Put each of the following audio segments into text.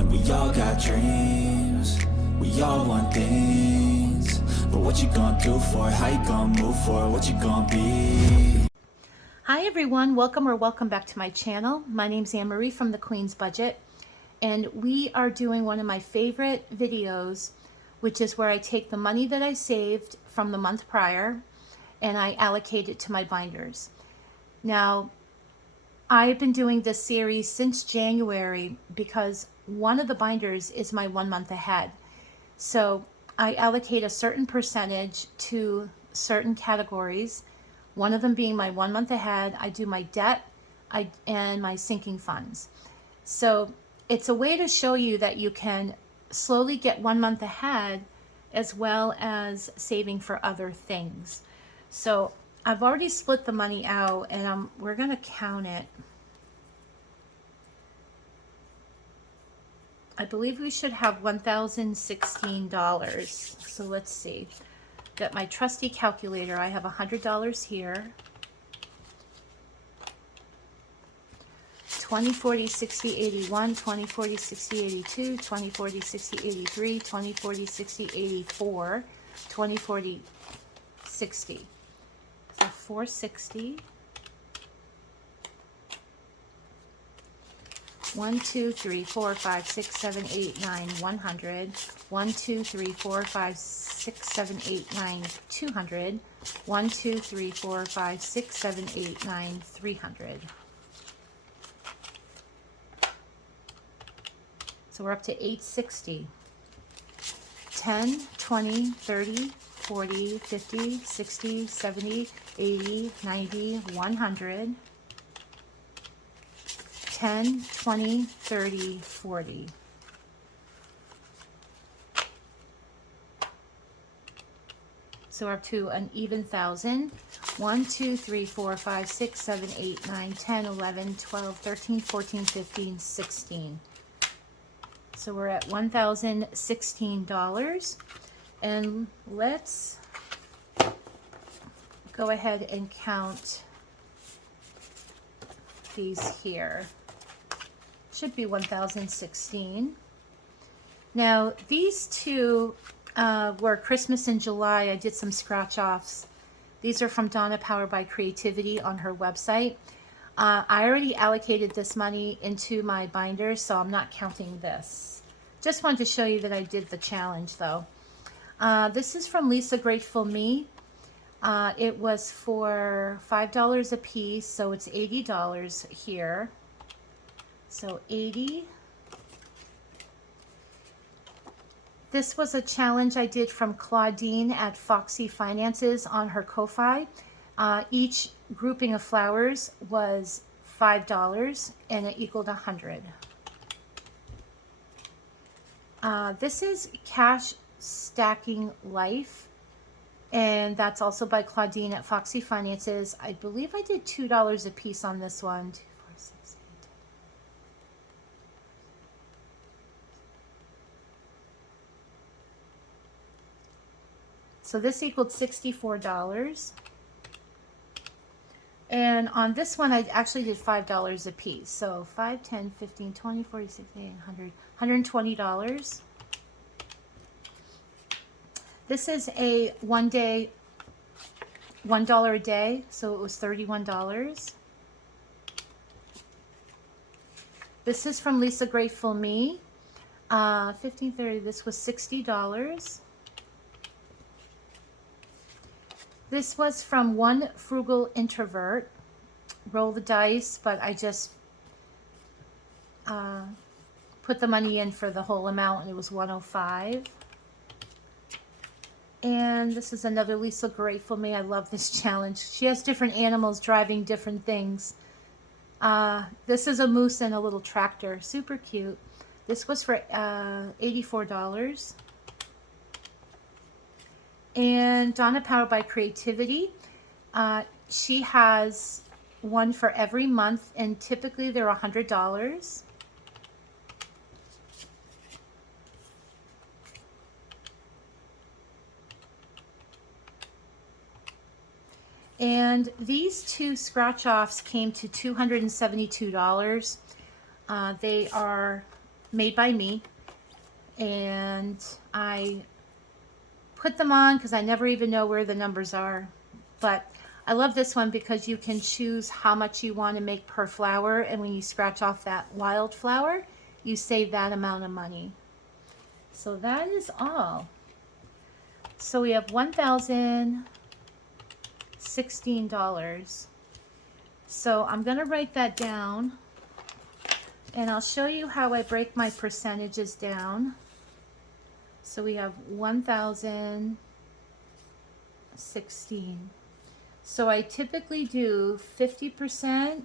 And we all got dreams, we all want things. But what you gonna do for it? How you gonna move for it? What you gonna be? Hi everyone, welcome back to my channel. My name's Anne Marie from the Queen's Budget, and we are doing one of my favorite videos, which is where I take the money that I saved from the month prior and I allocate it to my binders. Now, I've been doing this series since January because one of the binders is my 1 month ahead. So I allocate a certain percentage to certain categories, one of them being my 1 month ahead. I do my debt and my sinking funds. So it's a way to show you that you can slowly get 1 month ahead as well as saving for other things. So I've already split the money out, and we're going to count it. I believe we should have $1,016. So let's see. Got my trusty calculator. I have $100 here. 20, 40, 60, 81, 20, 40, 60, 82, 20, 40, 60, 83, 20, 40, 60, 84, 20, 40, 60. So 460. 1, 2, 3, 4, 5, 6, 7, 8, 9, 100. 1, 2, 3, 4, 5, 6, 7, 8, 9, 200. 1, 2, 3, 4, 5, 6, 7, 8, 9, 300. So we're up to 860. 10, 20, 30, 40, 50, 60, 70, 80, 90, 100. 10, 20, 30, 40. So we're up to an even thousand. 1, 2, 3, 4, 5, 6, 7, 8, 9, 10, 11, 12, 13, 14, 15, 16. So we're at $1,016. And let's go ahead and count these here. Should be 1,016. Now these two were Christmas in July. I did some scratch offs. These are from Donna Power by Creativity on her website. I already allocated this money into my binder, so I'm not counting this. Just wanted to show you that I did the challenge though. This is from Lisa Grateful Me. It was for $5 a piece, so it's $80 here. So 80. This was a challenge I did from Claudine at Foxy Finances on her Ko-Fi. Each grouping of flowers was $5 and it equaled 100. This is Cash Stacking Life, and that's also by Claudine at Foxy Finances. I believe I did $2 a piece on this one. 2, 4, 6, 8, 10. So this equaled $64. And on this one, I actually did $5 a piece. So 5, 10, 15, 20, 40, 60, 100, $120. This is a 1 day, $1 a day, so it was $31. This is from Lisa Grateful Me. 1530, this was $60. This was from One Frugal Introvert. Roll the dice, but I just put the money in for the whole amount, and it was $105. And this is another Lisa Grateful Me. I love this challenge. She has different animals driving different things. This is a moose and a little tractor. Super cute. This was for $84. And Donna Power by Creativity. She has one for every month, and typically they're $100. And these two scratch offs came to $272. They are made by me, and I put them on because I never even know where the numbers are. But I love this one because you can choose how much you want to make per flower, and when you scratch off that wildflower, you save that amount of money. So that is all. So we have $1,016. So I'm going to write that down, and I'll show you how I break my percentages down. So we have 1,016. So I typically do 50%,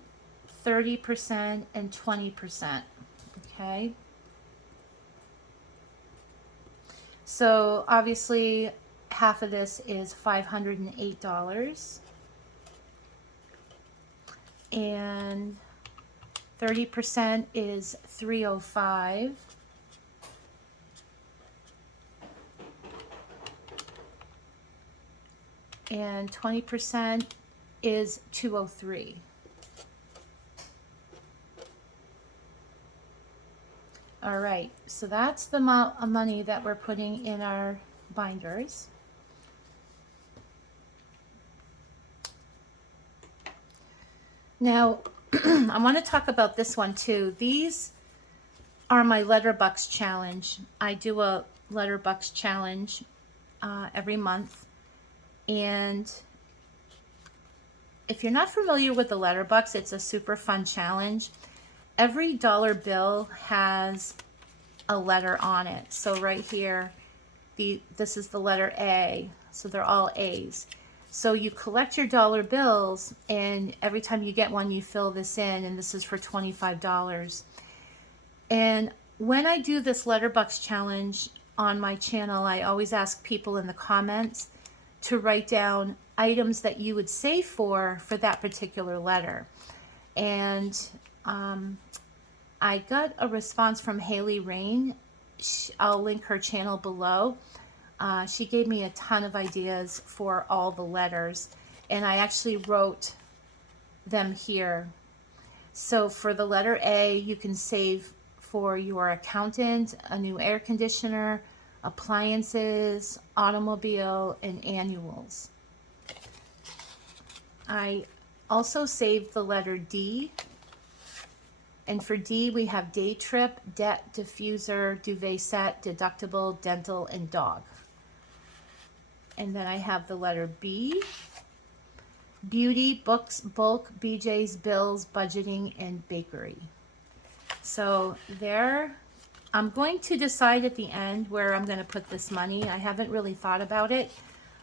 30%, and 20%. Okay. So obviously half of this is $508. And 30% is $305. And 20% is $203. All right, so that's the amount of money that we're putting in our binders. Now, I want to talk about this one too. These are my Letterbox challenge. I do a Letterbox challenge every month. And if you're not familiar with the Letterbox, it's a super fun challenge. Every dollar bill has a letter on it. So right here, this is the letter A. So they're all A's. So you collect your dollar bills, and every time you get one, you fill this in, and this is for $25. And when I do this Letterbox challenge on my channel, I always ask people in the comments to write down items that you would save for that particular letter. And I got a response from Haley Rain. I'll link her channel below. She gave me a ton of ideas for all the letters, and I actually wrote them here. So for the letter A, you can save for your accountant, a new air conditioner, appliances, automobile, and annuals. I also saved the letter D. And for D, we have day trip, debt, diffuser, duvet set, deductible, dental, and dog. And then I have the letter B. Beauty, books, bulk, BJ's, bills, budgeting, and bakery. So there, I'm going to decide at the end where I'm going to put this money. I haven't really thought about it.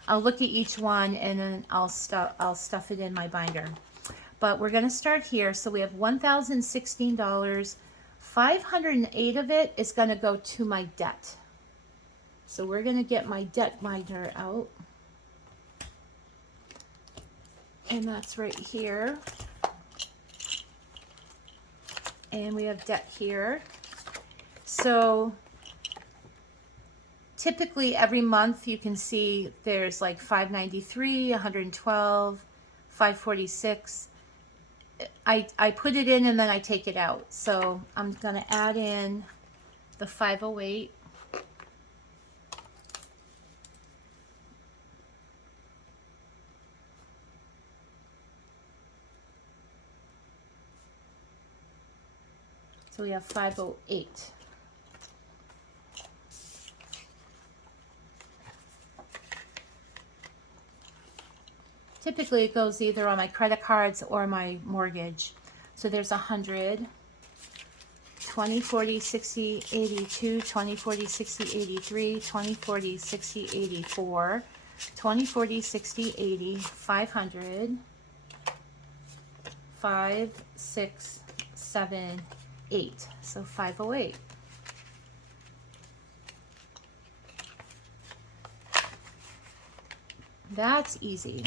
I'll look at each one, and then I'll stuff it in my binder. But we're going to start here. So we have $1,016. 508 of it is going to go to my debt. So we're going to get my debt binder out. And that's right here. And we have debt here. So typically every month you can see there's like 593, 112, 546. I put it in and then I take it out. So I'm going to add in the 508. So we have 508. Typically it goes either on my credit cards or my mortgage. So there's 100, 20, 40, 60, 82, 20, 40, 60, 83, 20, 40, 60, 84, 20, 40, 60, 80, 500, 5, 6, 7, 8. So 508. That's easy.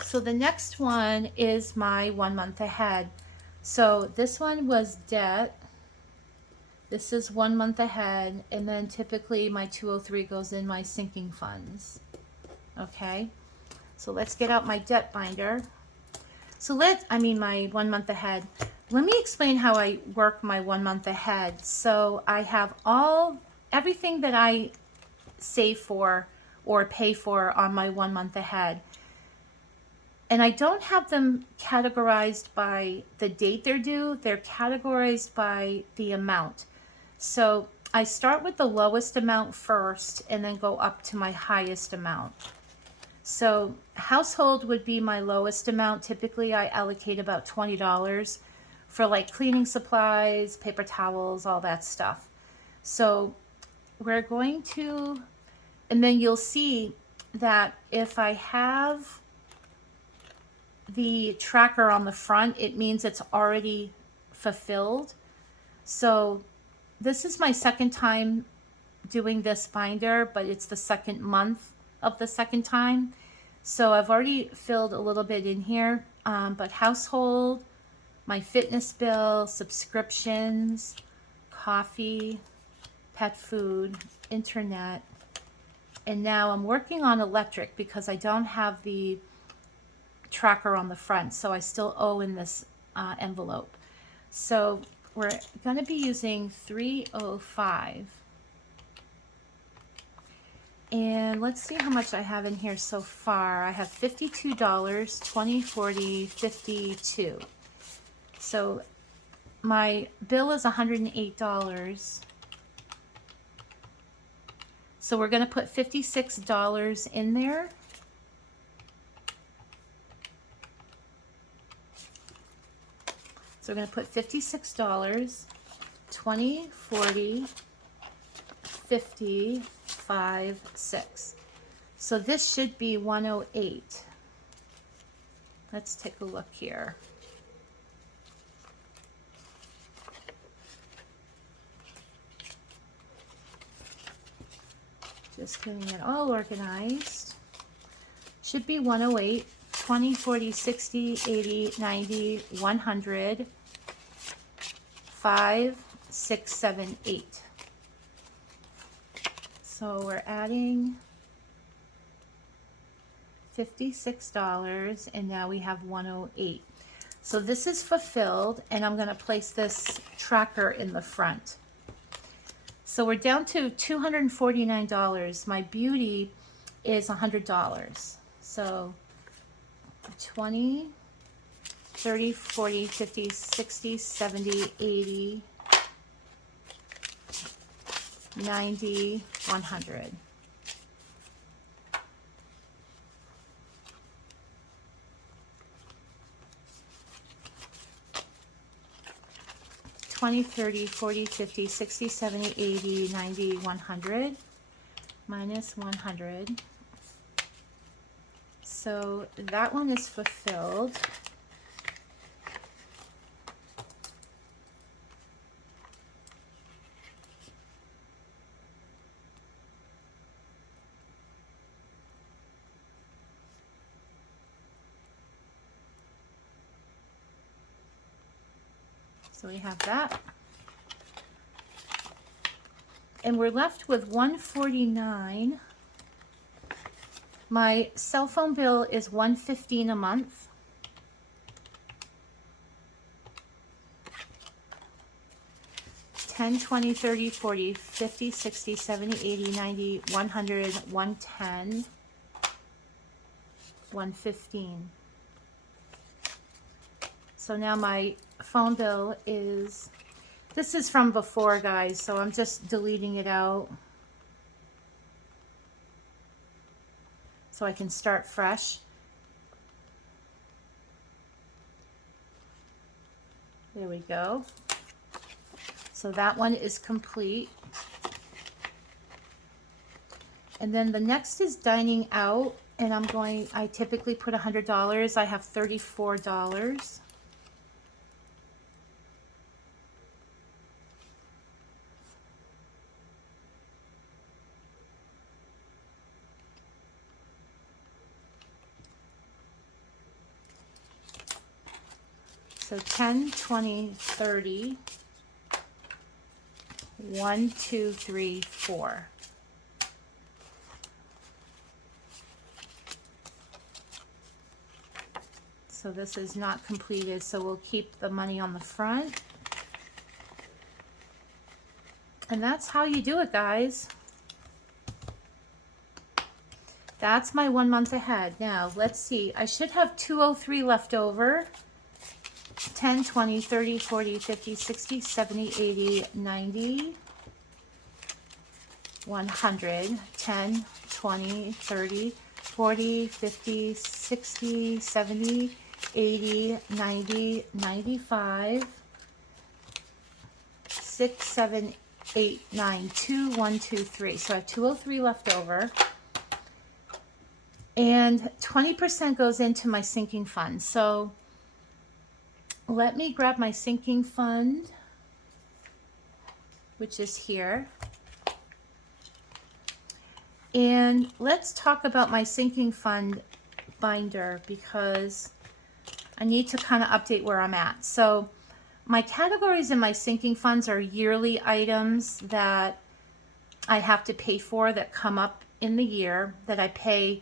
So the next one is my 1 month ahead. So this one was debt. This is 1 month ahead, and then typically my 203 goes in my sinking funds. Okay, so let's get out my debt binder. So my 1 month ahead. let me explain how I work my 1 month ahead. So I have everything that I save for or pay for on my 1 month ahead. And I don't have them categorized by the date they're due. They're categorized by the amount. So I start with the lowest amount first and then go up to my highest amount. So household would be my lowest amount. Typically I allocate about $20 for like cleaning supplies, paper towels, all that stuff. So we're going to, and then you'll see that if I have the tracker on the front, it means it's already fulfilled. So this is my second time doing this binder, but it's the second month of the second time. So I've already filled a little bit in here, but household, my fitness bill, subscriptions, coffee, pet food, internet, and now I'm working on electric because I don't have the tracker on the front, so I still owe in this envelope. So we're going to be using 305. And let's see how much I have in here so far. I have $52, 20, 40, 52. So my bill is $108. So we're going to put $56 in there. So we're going to put $56, 20, 40, 50, 5, 6. So this should be 108. Let's take a look here. Just getting it all organized. Should be 108, 20, 40, 60, 80, 90, 100, 5, 6, 7, 8. So we're adding $56 and now we have 108. So this is fulfilled and I'm going to place this tracker in the front. So we're down to $249. My beauty is $100. So 20, 30, 40, 50, 60, 70, 80, 90, 100. $20, 30, 40, 50, 60, 70, 80, 90, 100, minus 100. So that one is fulfilled. So we have that. And we're left with $149. My cell phone bill is $115 a month. $10, 20, 30, 40, 50, 60, 70, 80, 90, 100, 110, 115. So now my phone bill is, this is from before, guys, so I'm just deleting it out so I can start fresh. There we go. So that one is complete. And then the next is dining out, and I typically put $100. I have $34. So 10, 20, 30, 1, 2, 3, 4. So this is not completed, so we'll keep the money on the front. And that's how you do it, guys. That's my 1 month ahead. Now, let's see. I should have 203 left over. 10, 20, 30, 40, 50, 60, 70, 80, 90, 100, 10, 20, 30, 40, 50, 60, 70, 80, 90, 95, 6, 7, 8, 9, 2, 1, 2, 3. So I have 203 left over. And 20% goes into my sinking fund. So let me grab my sinking fund, which is here. And let's talk about my sinking fund binder because I need to kind of update where I'm at. So my categories in my sinking funds are yearly items that I have to pay for that come up in the year that I pay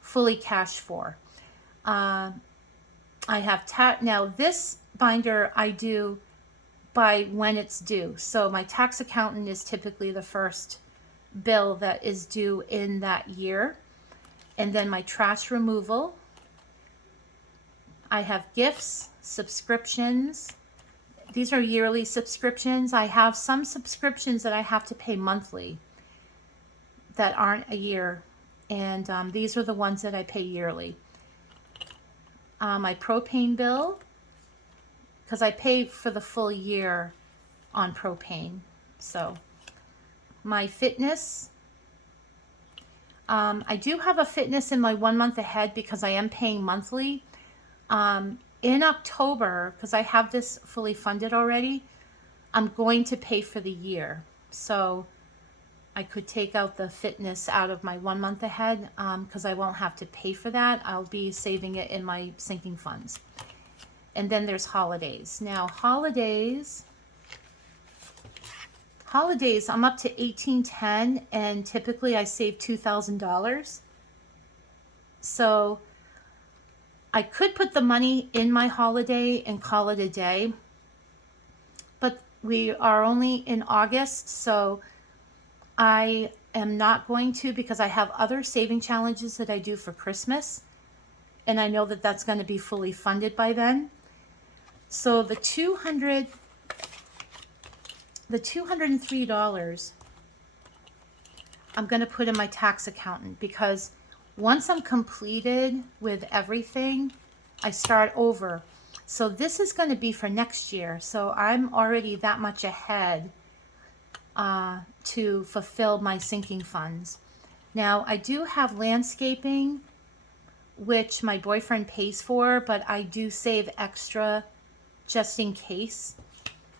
fully cash for. I have now this binder I do by when it's due. So my tax accountant is typically the first bill that is due in that year. And then my trash removal. I have gifts, subscriptions. These are yearly subscriptions. I have some subscriptions that I have to pay monthly that aren't a year. And these are the ones that I pay yearly. My propane bill, because I pay for the full year on propane. So my fitness. I do have a fitness in my 1 month ahead because I am paying monthly. In October, because I have this fully funded already, I'm going to pay for the year. So I could take out the fitness out of my 1 month ahead because I won't have to pay for that. I'll be saving it in my sinking funds. And then there's holidays. Now holidays, I'm up to $1810 and typically I save $2,000. So I could put the money in my holiday and call it a day, but we are only in August, so I am not going to because I have other saving challenges that I do for Christmas, and I know that that's going to be fully funded by then. So the $203 I'm going to put in my tax accountant because once I'm completed with everything, I start over. So this is going to be for next year. So I'm already that much ahead to fulfill my sinking funds. Now, I do have landscaping, which my boyfriend pays for, but I do save extra just in case.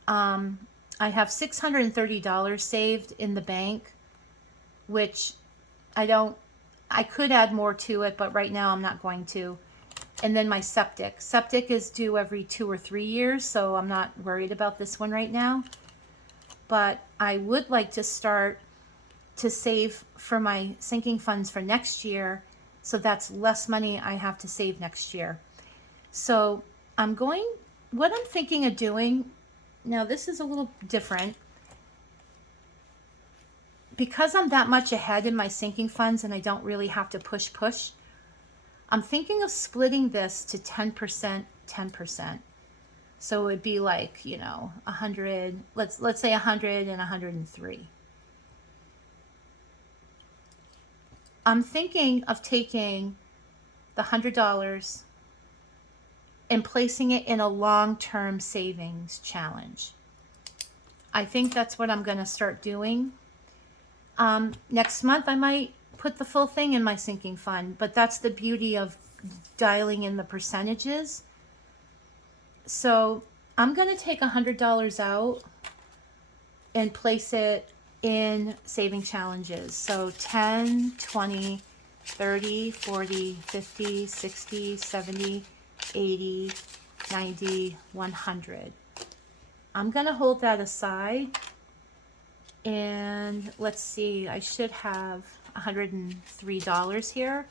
I have $630 saved in the bank, which I could add more to it, but right now I'm not going to. And then my septic. Septic is due every 2 or 3 years, so I'm not worried about this one right now. But I would like to start to save for my sinking funds for next year, so that's less money I have to save next year. So what I'm thinking of doing, now this is a little different. Because I'm that much ahead in my sinking funds and I don't really have to push, I'm thinking of splitting this to 10%, 10%. So it would be like, 100, let's say 100 and 103. I'm thinking of taking the $100 and placing it in a long-term savings challenge. I think that's what I'm going to start doing. Next month, I might put the full thing in my sinking fund, but that's the beauty of dialing in the percentages. So I'm going to take $100 out and place it in saving challenges. So 10, 20, 30, 40, 50, 60, 70, 80, 90, 100. I'm going to hold that aside. And let's see, I should have $103 here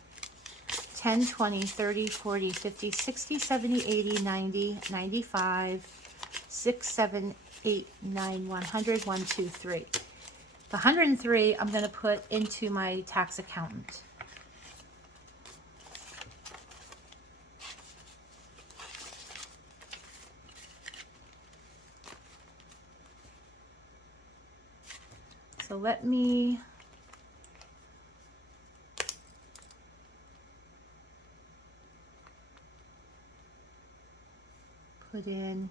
10, 20, 30, 40, 50, 60, 70, 80, 90, 95, 6, 7, 8, 9, 100, 1, 2, 3. The 103 I'm going to put into my tax accountant. So let me put in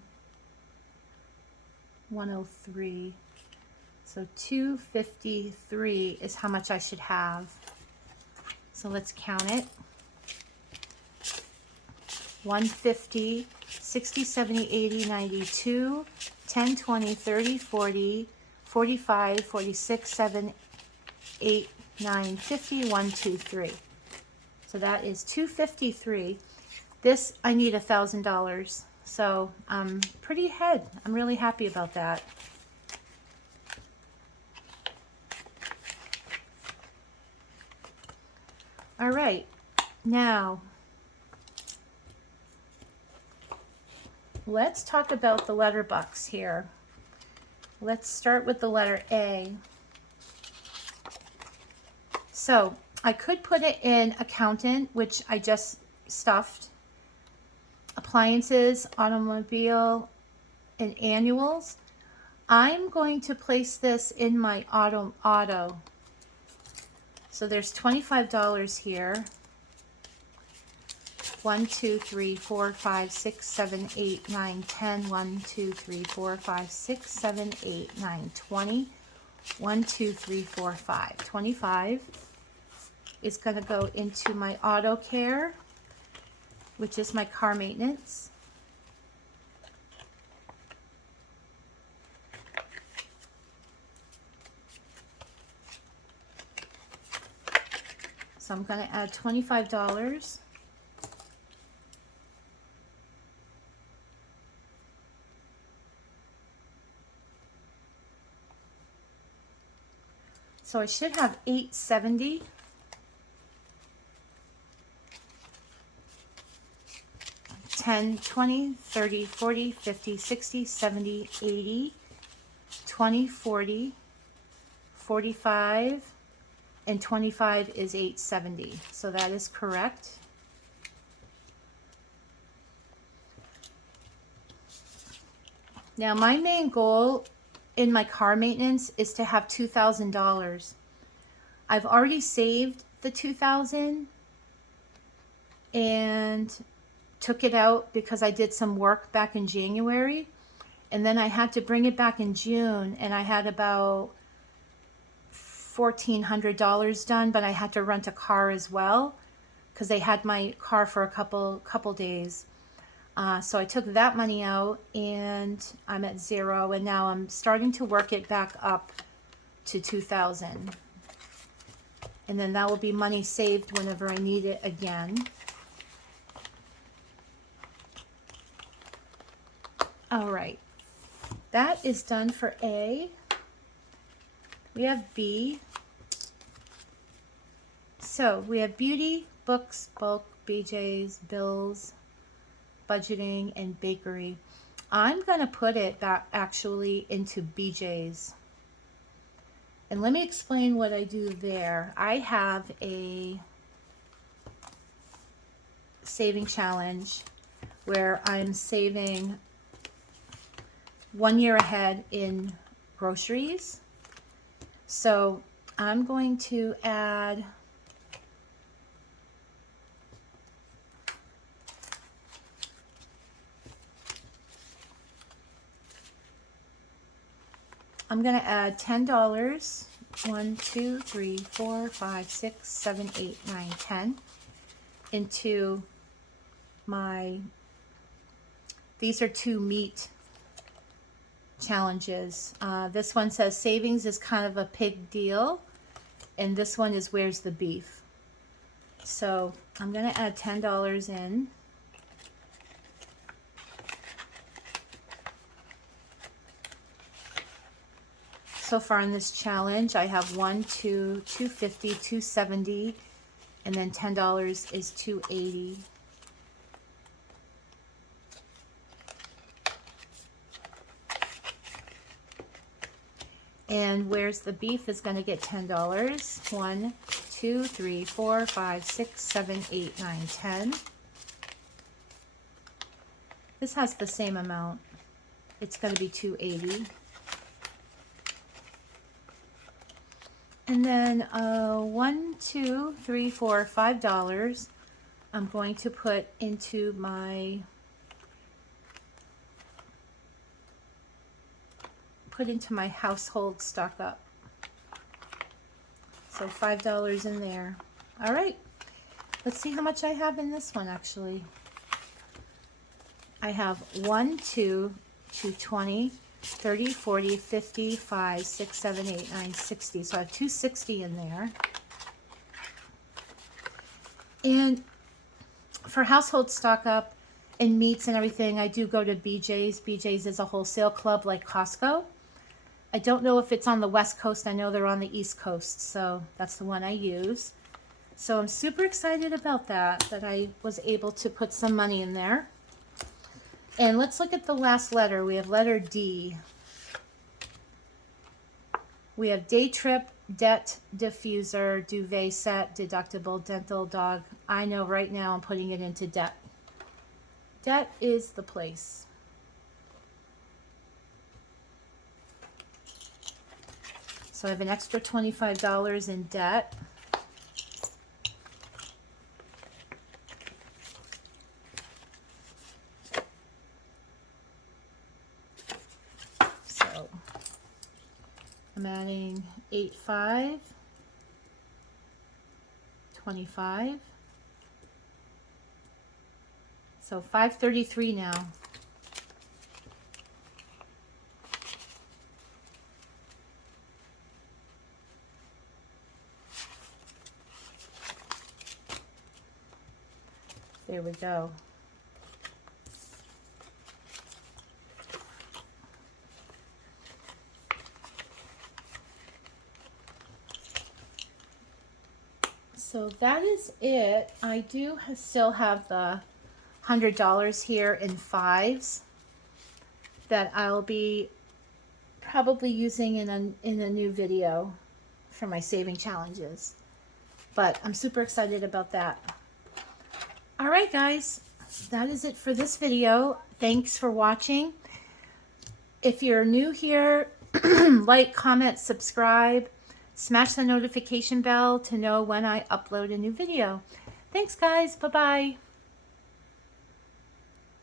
103. So 253 is how much I should have. So let's count it. 150, 60, 70, 80, 92, 10, 20, 30, 40, 45, 46, 7, 8, 9, 50, 1, 2, 3. So that is 253. This, I need $1,000. So I'm pretty ahead. I'm really happy about that. All right, now let's talk about the letter bucks here. Let's start with the letter A. So I could put it in accountant, which I just stuffed. Appliances, automobile, and annuals. I'm going to place this in my auto. So there's $25 here. 1, 2, 3, 4, 5, 6, 7, 8, 9, 10. 1, 2, 3, 4, 5, 6, 7, 8, 9, 20. 1, 2, 3, 4, 5. 25 is going to go into my auto care, which is my car maintenance. So I'm going to add $25. So I should have $870. $10, $20, $30, $40, $50, $60, $70, $80, $20, $40, $45, and $25 is $870. So that is correct. Now my main goal in my car maintenance is to have $2,000. I've already saved the $2,000 and took it out because I did some work back in January, and then I had to bring it back in June, and I had about $1,400 done, but I had to rent a car as well because they had my car for a couple days. So I took that money out, and I'm at zero, and now I'm starting to work it back up to $2,000. And then that will be money saved whenever I need it again. All right, that is done for A. We have B. So we have beauty, books, bulk, BJ's, bills, budgeting, and bakery. I'm going to put it back actually into BJ's. And let me explain what I do there. I have a saving challenge where I'm saving 1 year ahead in groceries. So I'm going to add $10. 1, 2, 3, 4, 5, 6, 7, 8, 9, 10 into my, these are 2 meat challenges. This one says savings is kind of a pig deal, and this one is where's the beef. So I'm going to add $10 in. So far in this challenge, I have 1, 2, 250, 270, and then $10 is $2.80. And where's the beef is going to get $10. 1, 2, 3, 4, 5, 6, 7, 8, 9, 10. This has the same amount. It's going to be $2.80. And then $1, 2, 3, 4, $5 I'm going to put into my household stock up. So $5 in there. All right, let's see how much I have in this one. Actually, I have 1, 2, 20, 30, 40, 50, 5, 6, 7, 8, 9, 60. So I have $2.60 in there. And for household stock up and meats and everything, I do go to BJ's. BJ's is a wholesale club like Costco. I don't know if it's on the West Coast. I know they're on the East Coast, so that's the one I use. So I'm super excited about that I was able to put some money in there. And let's look at the last letter. We have letter D. We have day trip, debt, diffuser, duvet set, deductible, dental, dog. I know right now I'm putting it into debt. Debt is the place. So I have an extra $25 in debt. So I'm adding 8, 5, 25. So $533 now. There we go. So that is it. I do still have the $100 here in fives that I'll be probably using in a new video for my saving challenges. But I'm super excited about that. All right, guys, that is it for this video. Thanks for watching. If you're new here, like, comment, subscribe, smash the notification bell to know when I upload a new video. Thanks, guys. Bye-bye.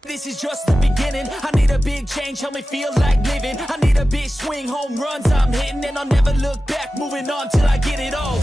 This is just the beginning. I need a big change, help me feel like living. I need a big swing, home runs I'm hitting, and I'll never look back, moving on till I get it all.